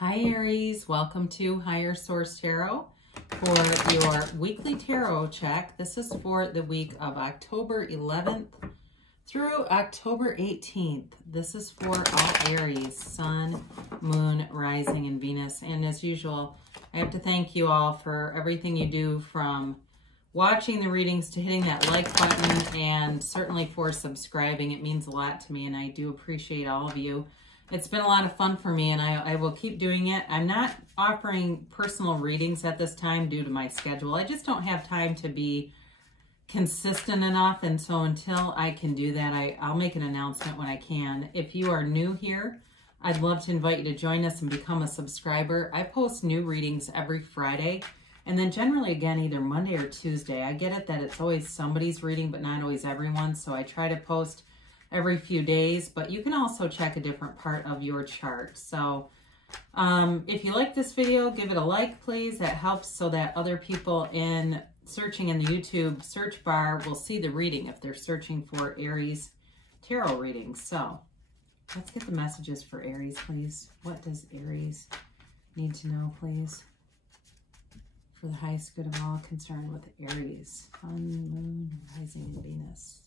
Hi Aries, welcome to Higher Source Tarot for your weekly tarot check. This is for the week of October 11th through October 18th. This is for all Aries, Sun, Moon, Rising, and Venus. And as usual, I have to thank you all for everything you do, from watching the readings to hitting that like button, and certainly for subscribing. It means a lot to me, and I do appreciate all of you. It's been a lot of fun for me, and I will keep doing it. I'm not offering personal readings at this time due to my schedule. I just don't have time to be consistent enough, and so until I can do that, I'll make an announcement when I can. If you are new here, I'd love to invite you to join us and become a subscriber. I post new readings every Friday, and then generally again either Monday or Tuesday. I get it that it's always somebody's reading, but not always everyone's, so I try to post every few days, but you can also check a different part of your chart. So if you like this video, give it a like, please. That helps so that other people searching in the YouTube search bar will see the reading if they're searching for Aries tarot readings. So let's get the messages for Aries, please. What does Aries need to know, please, for the highest good of all concerned with Aries, Sun, Moon, Rising, and Venus?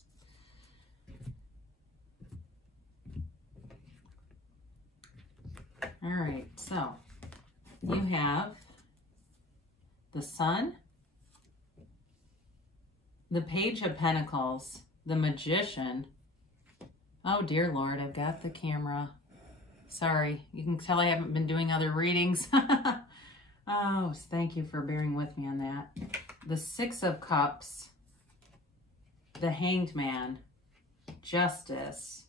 All right, so you have the Sun, the Page of Pentacles, the Magician. Oh, dear Lord, I've got the camera. Sorry, you can tell I haven't been doing other readings. Oh, thank you for bearing with me on that. The Six of Cups, the Hanged Man, Justice,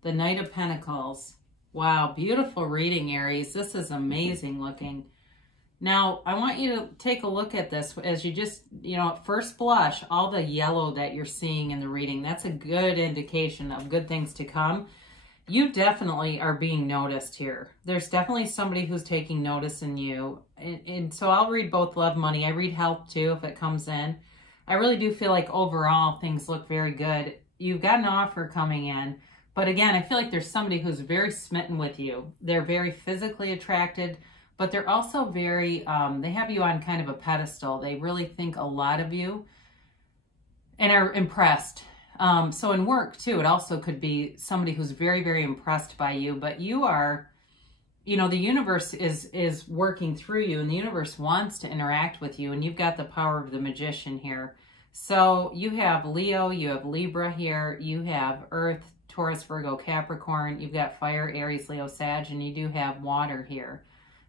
the Knight of Pentacles. Wow, beautiful reading, Aries. This is amazing looking. Now, I want you to take a look at this as you just, at first blush, all the yellow that you're seeing in the reading, that's a good indication of good things to come. You definitely are being noticed here. There's definitely somebody who's taking notice in you. And so I'll read both love, money. I read health too if it comes in. I really do feel like overall things look very good. You've got an offer coming in. But again, I feel like there's somebody who's very smitten with you. They're very physically attracted, but they're also very, they have you on kind of a pedestal. They really think a lot of you and are impressed. So in work too, it also could be somebody who's very, very impressed by you, but you are, the universe is working through you, and the universe wants to interact with you, and you've got the power of the Magician here. So you have Leo, you have Libra here, you have Earth, Taurus, Virgo, Capricorn, you've got fire, Aries, Leo, Sag, and you do have water here,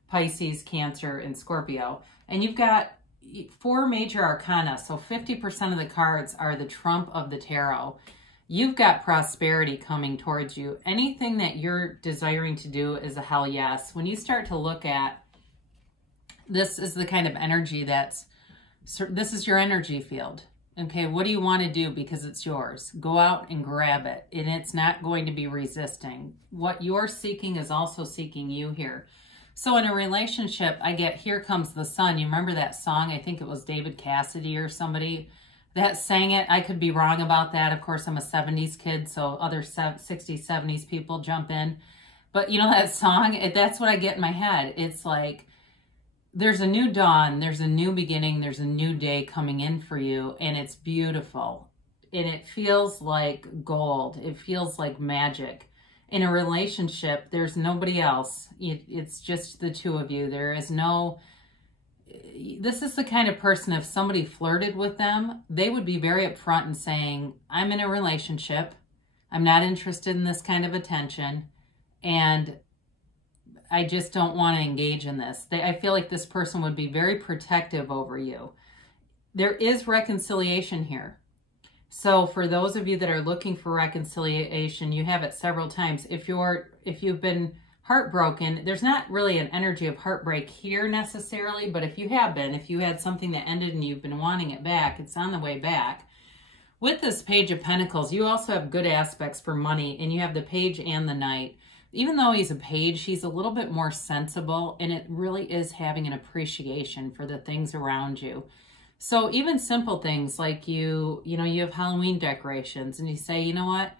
Pisces, Cancer, and Scorpio. And you've got 4 major arcana, so 50% of the cards are the trump of the tarot. You've got prosperity coming towards you. Anything that you're desiring to do is a hell yes. When you start to look at, this is the kind of energy this is your energy field. Okay, what do you want to do because it's yours? Go out and grab it, and it's not going to be resisting. What you're seeking is also seeking you here. So in a relationship, I get Here Comes the Sun. You remember that song? I think it was David Cassidy or somebody that sang it. I could be wrong about that. Of course, I'm a 70s kid, so other 60s, 70s people jump in. But that song, that's what I get in my head. It's like, there's a new dawn, there's a new beginning, there's a new day coming in for you, and it's beautiful. And it feels like gold. It feels like magic. In a relationship, there's nobody else. It's just the two of you. There is no... This is the kind of person, if somebody flirted with them, they would be very upfront in saying, I'm in a relationship, I'm not interested in this kind of attention, and I just don't want to engage in this. I feel like this person would be very protective over you. There is reconciliation here. So for those of you that are looking for reconciliation, you have it several times. If you've been heartbroken, there's not really an energy of heartbreak here necessarily, but if you had something that ended and you've been wanting it back, it's on the way back. With this Page of Pentacles, you also have good aspects for money, and you have the Page and the Knight. Even though he's a page, he's a little bit more sensible, and it really is having an appreciation for the things around you. So even simple things like you have Halloween decorations, and you say, you know what,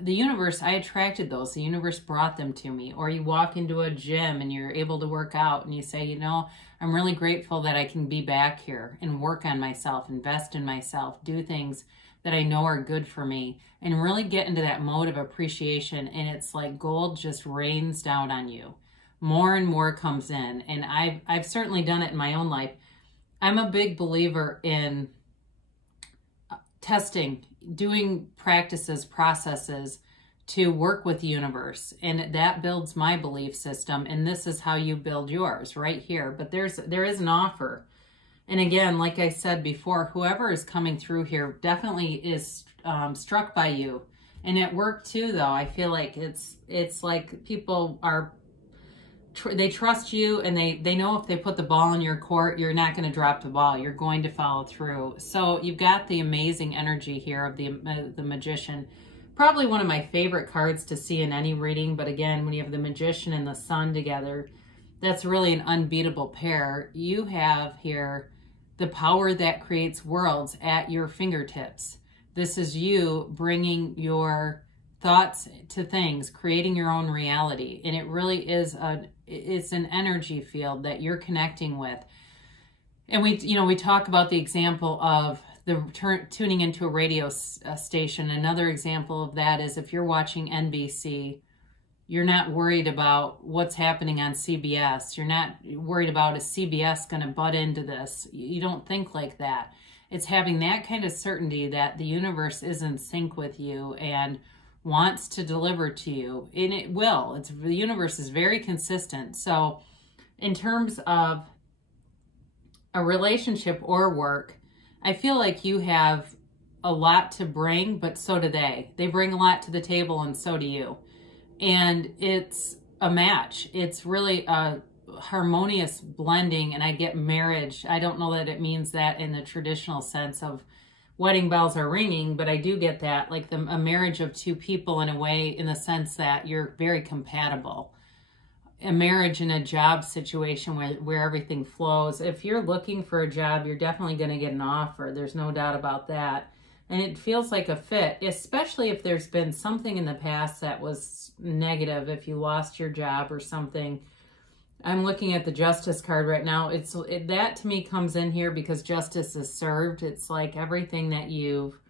the universe, I attracted those. The universe brought them to me. Or you walk into a gym and you're able to work out and you say, you know, I'm really grateful that I can be back here and work on myself, invest in myself, do things that I know are good for me, and really get into that mode of appreciation. And it's like gold just rains down on you. More and more comes in. And I've certainly done it in my own life. I'm a big believer in testing, doing practices, processes to work with the universe. And that builds my belief system. And this is how you build yours right here. But there is an offer. And again, like I said before, whoever is coming through here definitely is struck by you. And at work too, though, I feel like it's like people are, they trust you, and they know if they put the ball in your court, you're not going to drop the ball. You're going to follow through. So you've got the amazing energy here of the Magician. Probably one of my favorite cards to see in any reading. But again, when you have the Magician and the Sun together, that's really an unbeatable pair. You have here the power that creates worlds at your fingertips. This is you bringing your thoughts to things, creating your own reality. And it really is it's an energy field that you're connecting with. And we talk about the example of tuning into a radio station. Another example of that is if you're watching NBC, you're not worried about what's happening on CBS. You're not worried about, is CBS going to butt into this? You don't think like that. It's having that kind of certainty that the universe is in sync with you and wants to deliver to you. And it will. The universe is very consistent. So in terms of a relationship or work, I feel like you have a lot to bring, but so do they. They bring a lot to the table, and so do you. And it's a match. It's really a harmonious blending, and I get marriage. I don't know that it means that in the traditional sense of wedding bells are ringing, but I do get that, like a marriage of two people in a way, in the sense that you're very compatible. A marriage in a job situation where everything flows. If you're looking for a job, you're definitely going to get an offer. There's no doubt about that. And it feels like a fit, especially if there's been something in the past that was negative, if you lost your job or something. I'm looking at the Justice card right now. That to me comes in here because justice is served. It's like everything that you've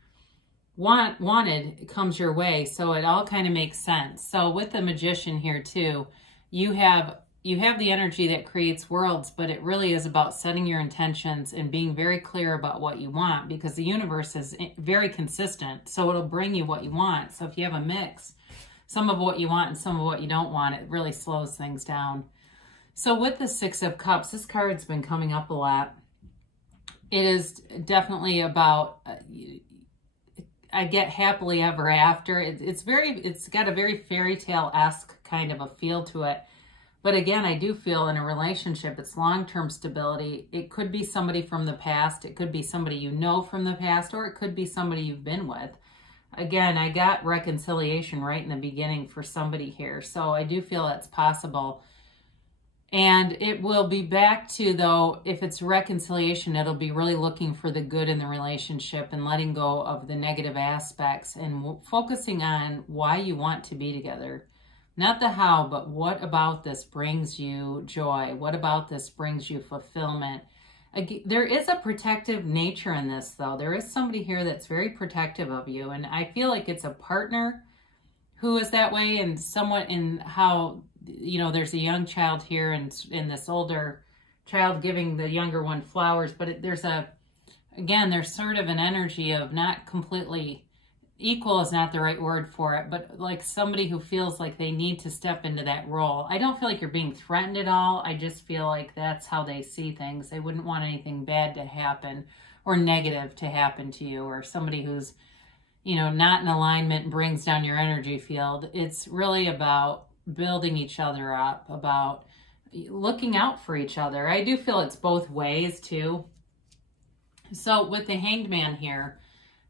wanted comes your way. So it all kind of makes sense. So with the Magician here too, you have the energy that creates worlds, but it really is about setting your intentions and being very clear about what you want, because the universe is very consistent. So it'll bring you what you want. So if you have a mix, some of what you want and some of what you don't want, it really slows things down. So with the Six of Cups, this card's been coming up a lot. It is definitely about, I get happily ever after. It's got a very fairy tale-esque kind of a feel to it. But again, I do feel in a relationship, it's long-term stability. It could be somebody from the past. It could be somebody you know from the past, or it could be somebody you've been with. Again, I got reconciliation right in the beginning for somebody here. So I do feel it's possible. And it will be back to, though, if it's reconciliation, it'll be really looking for the good in the relationship and letting go of the negative aspects and focusing on why you want to be together. Not the how, but what about this brings you joy? What about this brings you fulfillment? There is a protective nature in this, though. There is somebody here that's very protective of you. And I feel like it's a partner who is that way, and somewhat in how, there's a young child here and this older child giving the younger one flowers. But there's sort of an energy of not completely equal is not the right word for it, but like somebody who feels like they need to step into that role. I don't feel like you're being threatened at all. I just feel like that's how they see things. They wouldn't want anything bad to happen or negative to happen to you, or somebody who's, not in alignment brings down your energy field. It's really about building each other up, about looking out for each other. I do feel it's both ways too. So with the Hanged Man here,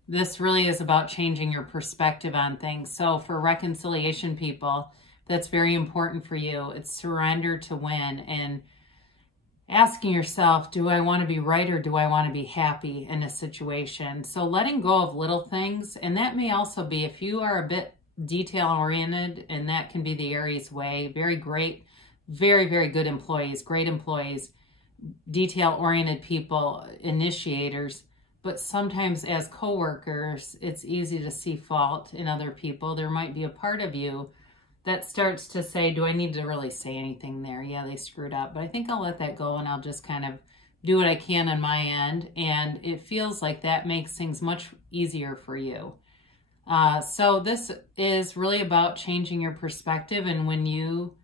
this really is about changing your perspective on things. So for reconciliation people, that's very important for you. It's surrender to win and asking yourself, do I want to be right or do I want to be happy in a situation? So letting go of little things. And that may also be if you are a bit detail-oriented, and that can be the Aries way. Very great, very, very good employees, great employees, detail-oriented people, initiators. But sometimes as coworkers, it's easy to see fault in other people. There might be a part of you that starts to say, do I need to really say anything there? Yeah, they screwed up. But I think I'll let that go, and I'll just kind of do what I can on my end. And it feels like that makes things much easier for you. So this is really about changing your perspective. And when you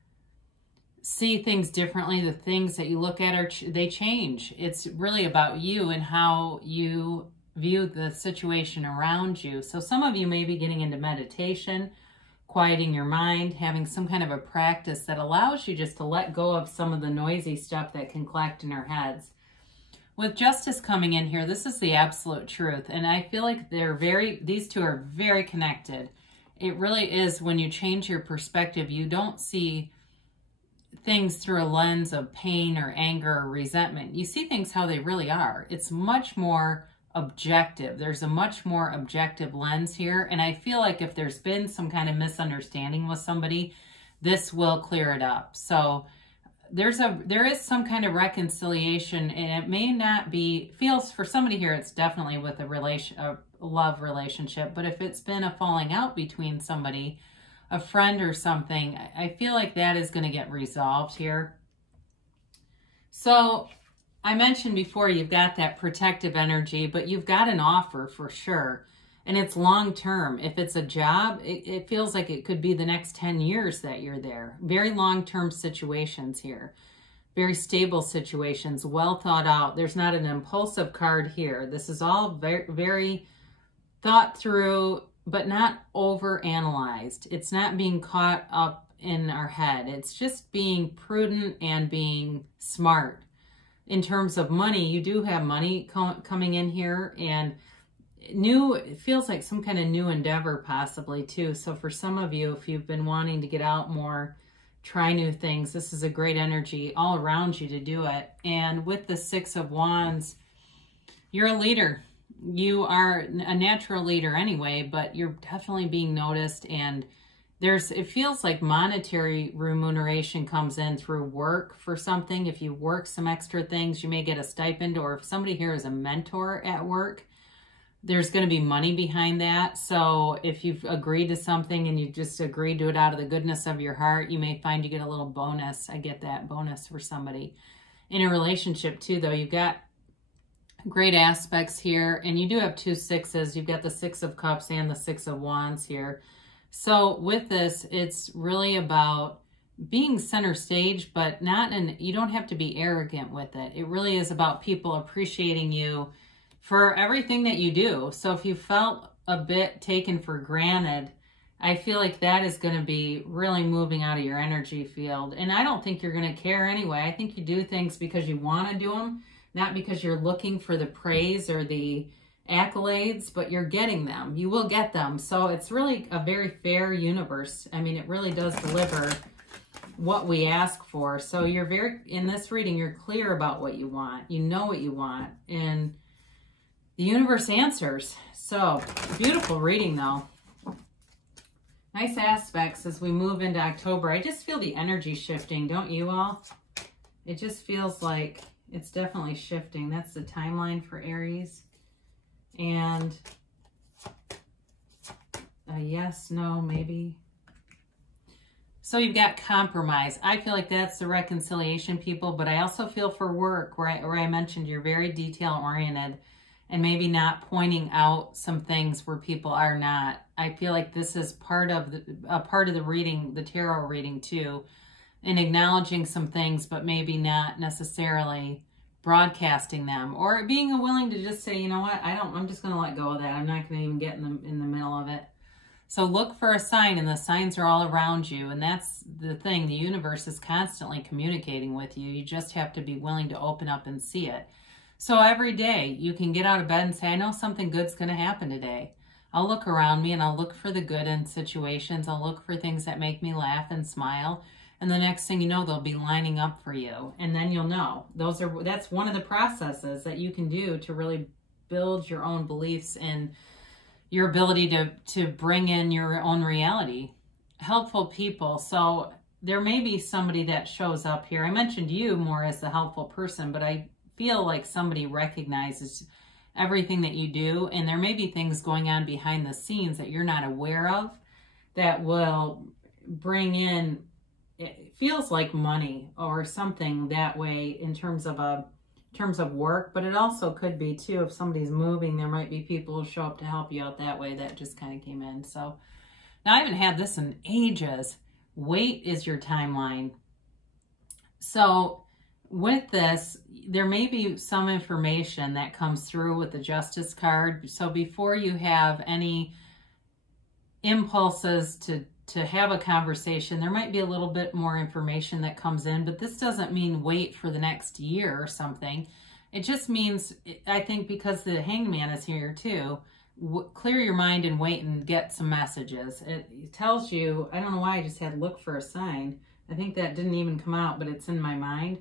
see things differently, the things that you look at, they change. It's really about you and how you view the situation around you. So some of you may be getting into meditation, quieting your mind, having some kind of a practice that allows you just to let go of some of the noisy stuff that can collect in our heads. With Justice coming in here, this is the absolute truth. And I feel like these two are very connected. It really is, when you change your perspective, you don't see things through a lens of pain or anger or resentment. You see things how they really are. It's much more objective. There's a much more objective lens here. And I feel like if there's been some kind of misunderstanding with somebody, this will clear it up. So there is some kind of reconciliation, and it may not be, feels for somebody here, it's definitely with a love relationship. But if it's been a falling out between somebody, a friend or something, I feel like that is going to get resolved here. So I mentioned before, you've got that protective energy, but you've got an offer for sure. And it's long term. If it's a job, it feels like it could be the next 10 years that you're there. Very long-term situations here. Very stable situations, well thought out. There's not an impulsive card here. This is all very, very thought through, but not over-analyzed. It's not being caught up in our head. It's just being prudent and being smart. In terms of money, you do have money coming in here, and it feels like some kind of new endeavor possibly too. So for some of you, if you've been wanting to get out more, try new things, this is a great energy all around you to do it. And with the Six of Wands, you're a leader. You are a natural leader anyway, but you're definitely being noticed. And it feels like monetary remuneration comes in through work for something. If you work some extra things, you may get a stipend, or if somebody here is a mentor at work, there's going to be money behind that. So if you've agreed to something and you just agreed to it out of the goodness of your heart, you may find you get a little bonus. I get that bonus for somebody. In a relationship too, though, you've got great aspects here, and you do have two sixes. You've got the Six of Cups and the Six of Wands here. So with this, it's really about being center stage, but you don't have to be arrogant with it. It really is about people appreciating you for everything that you do. So if you felt a bit taken for granted, I feel like that is going to be really moving out of your energy field. And I don't think you're going to care anyway. I think you do things because you want to do them, not because you're looking for the praise or the accolades, but you're getting them. You will get them. So it's really a very fair universe. I mean, it really does deliver what we ask for. So in this reading, you're clear about what you want. You know what you want, and the universe answers. So beautiful reading though. Nice aspects as we move into October. I just feel the energy shifting, don't you all? It just feels like it's definitely shifting. That's the timeline for Aries. And a yes, no, maybe. So you've got compromise. I feel like that's the reconciliation, people, but I also feel for work where I mentioned you're very detail oriented and maybe not pointing out some things where people are not. I feel like this is a part of the reading, the tarot reading too, in acknowledging some things, but maybe not necessarily broadcasting them, or being willing to just say, you know what, I'm just going to let go of that. I'm not going to even get in the middle of it. So look for a sign, and the signs are all around you. And that's the thing. The universe is constantly communicating with you. You just have to be willing to open up and see it. So every day you can get out of bed and say, I know something good's going to happen today. I'll look around me and I'll look for the good in situations. I'll look for things that make me laugh and smile. And the next thing you know, they'll be lining up for you. And then you'll know. That's one of the processes that you can do to really build your own beliefs in your ability to bring in your own reality. Helpful people. So there may be somebody that shows up here. I mentioned you more as the helpful person, but I feel like somebody recognizes everything that you do, and there may be things going on behind the scenes that you're not aware of that will bring in, it feels like money or something that way in terms of work, but it also could be too, if somebody's moving, there might be people who show up to help you out that way. That just kind of came in. So now I haven't had this in ages. Wait is your timeline. So with this, there may be some information that comes through with the Justice card. So before you have any impulses to have a conversation, there might be a little bit more information that comes in, but this doesn't mean wait for the next year or something. It just means, I think because the Hangman is here too, clear your mind and wait and get some messages. It tells you, I don't know why I just had look for a sign. I think that didn't even come out, but it's in my mind.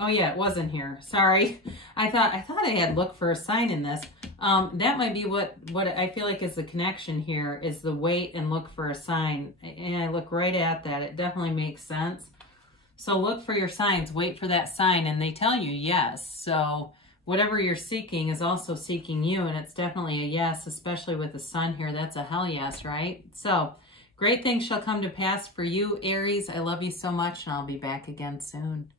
Oh yeah, it wasn't here. Sorry. I thought I had look for a sign in this. That might be what I feel like is the connection here, is the wait and look for a sign. And I look right at that. It definitely makes sense. So look for your signs, wait for that sign, and they tell you yes. So whatever you're seeking is also seeking you, and it's definitely a yes, especially with the sun here. That's a hell yes, right? So great things shall come to pass for you, Aries. I love you so much, and I'll be back again soon.